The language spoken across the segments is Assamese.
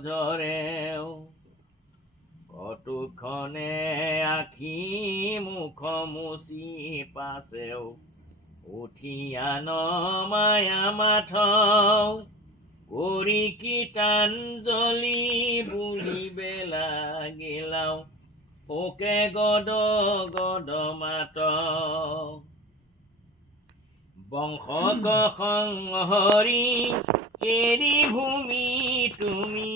ঝৰেও কটুখনে আখি মুখ মুচি পাছেও উঠিয়া নমায়া মাথৌ কৰি কীৰ্তঞ্জলি বুলিবে লাগিলাও ওকে গদ গদ মাত বংশ সংহৰি এৰি ভূমি তুমি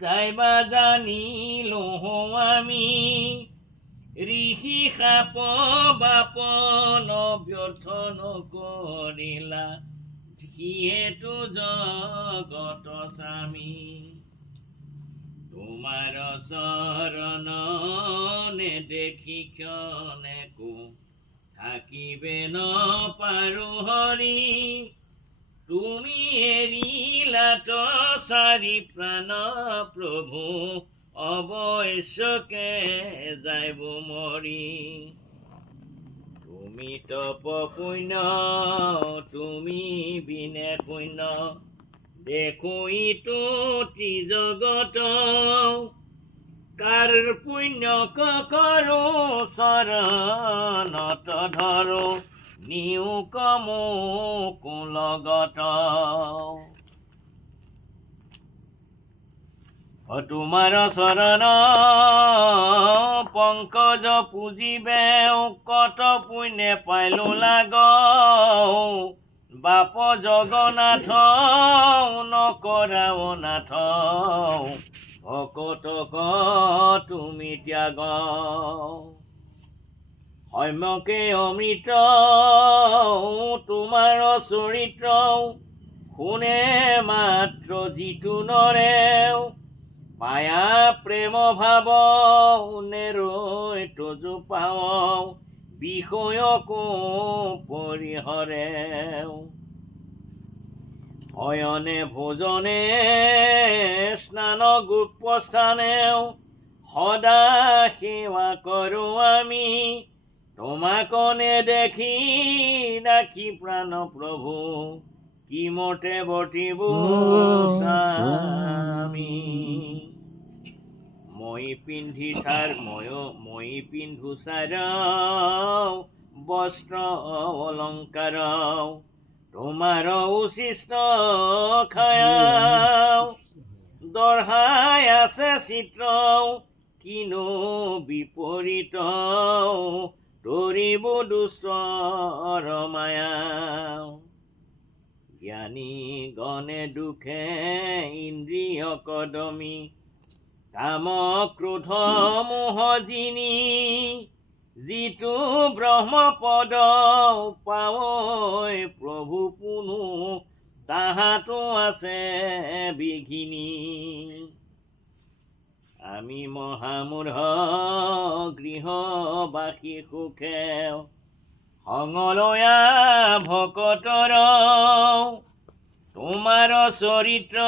যাইবা জানিলো আমি ঋষি সাপ বাপ নব্যৰ্থ নকৰিলা যিহেতু জগত স্বামী তোমাৰ চৰণ নেদেখি ক্ষণেকো থাকিবে নপাৰো হৰি তুমি এৰিলাত চাৰি প্ৰাণ প্ৰভু অৱশ্যকে যাইব মৰি তুমি তপ পুণ্য তুমি বিনে পুণ্য দেখো ইটো ত্ৰিজগত কাৰ পুণ্য কৰো চৰণত ধৰো নিউ কমো কুলগত তোমাৰ চৰণ পংকজ পুজিবে কত পুণ্যে পাইলো লাগ বাপ জগন্নাথ নকৰাও নাথ ভকতক তুমি ত্যাগ সম্যকে অমৃত তোমাৰ চৰিত্ৰ শুনে মাত্ৰ যিটো নৰেও মায়া প্ৰেম ভাৱ নেৰৈ তজু পাওঁ বিষয়কো পৰিহৰেও অয়নে ভোজনে স্নান গোপ্ৰস্থানেও সদা সেৱা কৰোঁ আমি তোমাকনে দেখি ৰাখি প্ৰাণ প্ৰভু কি মতে বৰ্তিব স্বামী মই পিন্ধো চাৰ বস্ত্ৰ অলংকাৰ তোমাৰ উচিষ্ট খায়াও দৰ্হাই আছে চিত্ৰ কিনো বিপৰীত তৰিব দুষ্টৰ মায়া জ্ঞানী গণে দুখে ইন্দ্ৰিয় কদমী কাম ক্ৰোধ মোহ জিনি যিটো ব্ৰহ্মপদ পাৱৈ প্ৰভু পুনু তাহাতো আছে বিঘিনী আমি মহামূঢ় গৃহবাসী সুখে সংলয়া ভকতৰ তোমাৰ চৰিত্ৰ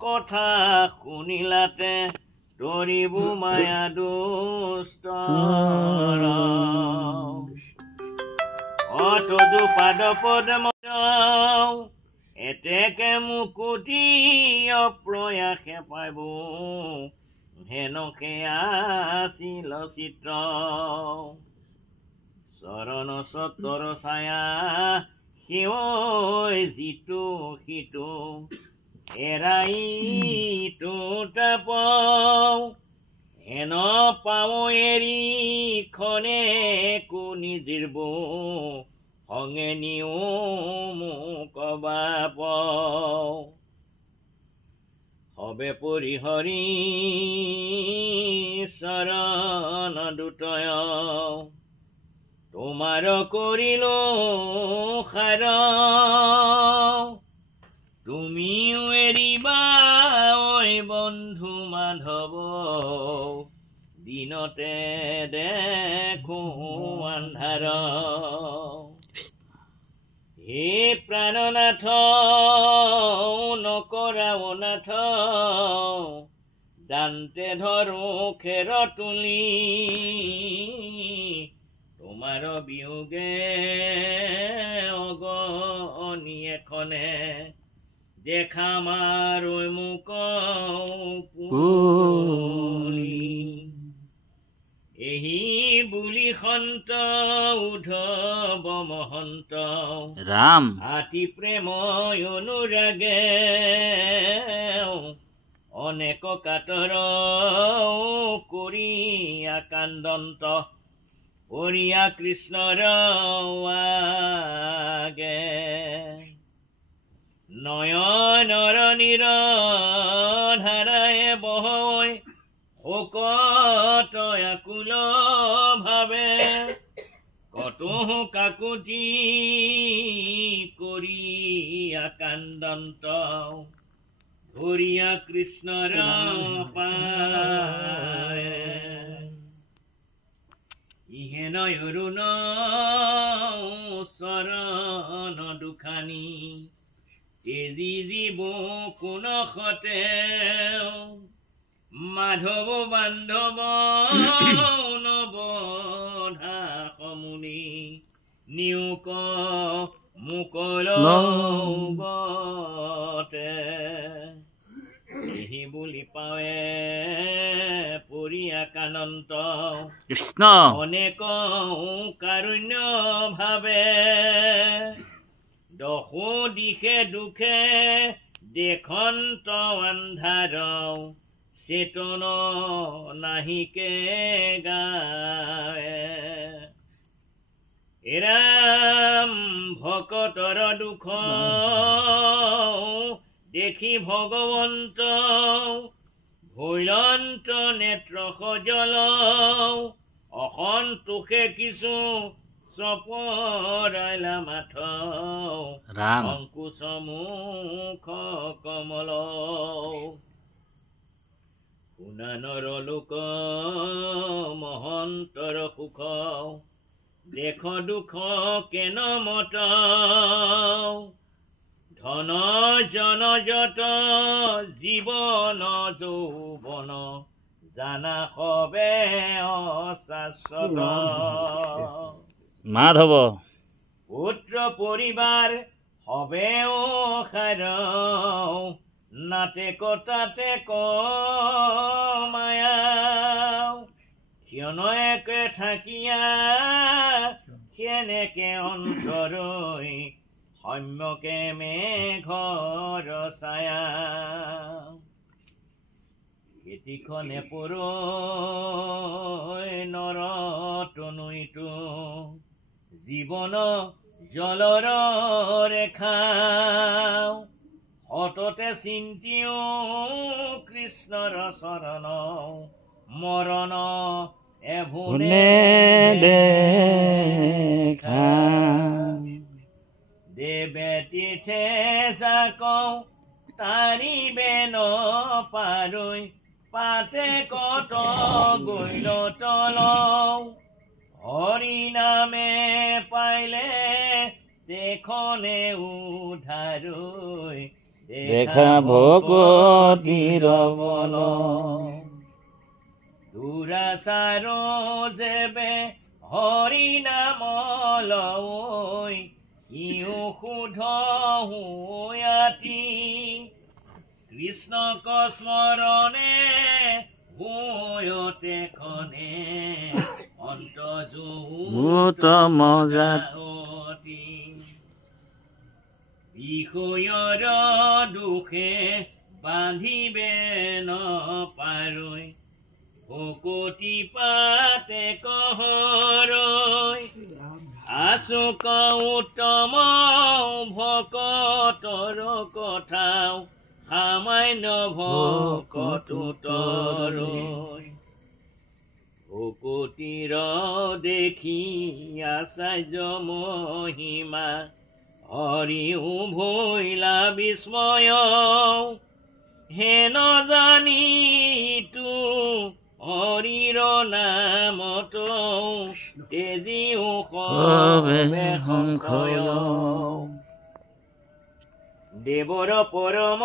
কথা শুনিলাতে তৰিব মায়া দুষ্টৰ অতজু পাদ পদ্ম এতেকে মুকুতি অপ্ৰয়াসে পাব হেনকে আছিল চিত্ৰ চৰণ সত্তৰ ছায়া সিও যিটো সিটো এৰাই তাপ হেন পাওঁ এৰি খনে কোনি জিৰব সংগে নিও মোক বাপ হবে পৰিহৰি চৰণ দুটয় তোমাৰ কৰিলো খাৰ তুমিও এৰিবা ঐ বন্ধু মাধৱ দিনতে দেখো আন্ধাৰ হে প্ৰাণনাথ নকৰাও নাথ দান্তে ধৰো খেৰ তুলি তোমাৰ বিয়োগে অগনি এখনে দেখা মাৰৈ মোক পুলি এহি বুলি সন্ত উদ্ধৱ মহন্ত ৰাম আতি প্ৰেম অনুৰাগে অনেক কাতৰ কৰি আকান্দন্ত কৰিয়া কৃষ্ণৰ আগে নয়নৰ নিৰধাৰায়ে বহৈ শোকত আকুল ভাৱে কতোহ কাকুতি কৰি আকান্দন্ত ধৰিয়া কৃষ্ণৰ পায় ইহে নয়ৰুণ চৰণ দুখানি তেজি জীৱ কোন সতে মাধৱ বান্ধৱ নৱধা সমুনি নিয়োক মুকল গতে এহি বুলি পাৱে পৰি আকানন্ত কৃষ্ণ অনেক কাৰুণ্য ভাৱে দহো দিশে দুখে দেখন্ত আন্ধাৰ চেতন নাহিকে গায়ে এৰাম ভকতৰ দুখ দেখি ভগৱন্ত ভৈলন্ত নেত্ৰ সজল অসন্তোষে কিছু চপৰাইলা মাথ ৰাম অংকুশ মুখ কমল শুনানৰ লোক মহন্তৰ সুখ দেখ দুখ কেন মত ধন জন যত জীৱন যৌৱন জানা সবে অশাশ্বত মাধৱ পুত্ৰ পৰিবাৰ সবে সাৰ নাতে কটাতে মায়া ক্ষণকে থাকিয়া সেনেকে অন্তৰৈ সম্যকে মেঘৰ ছায়া খেতিখনে পৰৈ নৰ তনুইটো জীৱন জলৰ ৰেখা সততে চিন্তিও কৃষ্ণৰ চৰণ মৰণ এভুনে দেখা দেৱে তীৰ্থে যাকৌ তাৰিবে নপাৰৈ পাতে কত গৈল তল হৰি নামে পাইলে দেখনে উধাৰৈ দেখা ভকতিৰ বল দুৰাচাৰ যেবে হৰি নাম লৈ ইও শুধ হুয়াতি কৃষ্ণক স্মৰণে হুয়তে খনে অন্ত ভূতম জাতি বিষয়ৰ দুখে বান্ধিবে নপাৰৈ ভকতি পাতে কহৰৈ আচুক উত্তম ভকতৰ কথাও সামান্য ভকতৰৈ ভকতিৰ দেখি আচাৰ্য মহিমা হৰিও ভৈলা বিস্ময় হেন জানিতো হৰিৰ নামত তেজিও সবে সংশয় দেৱৰ পৰম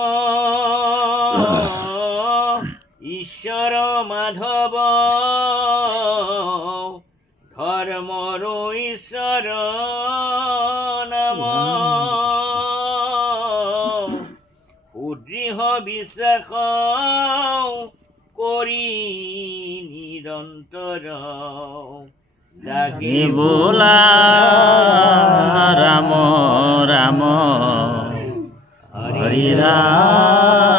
ঈশ্বৰ মাধৱ ধৰ্মৰ ঈশ্বৰ নাম দৃঢ় বিশ্বাস কৰি নিৰন্তৰ কি বোলা ৰাম ৰাম হৰি ৰাম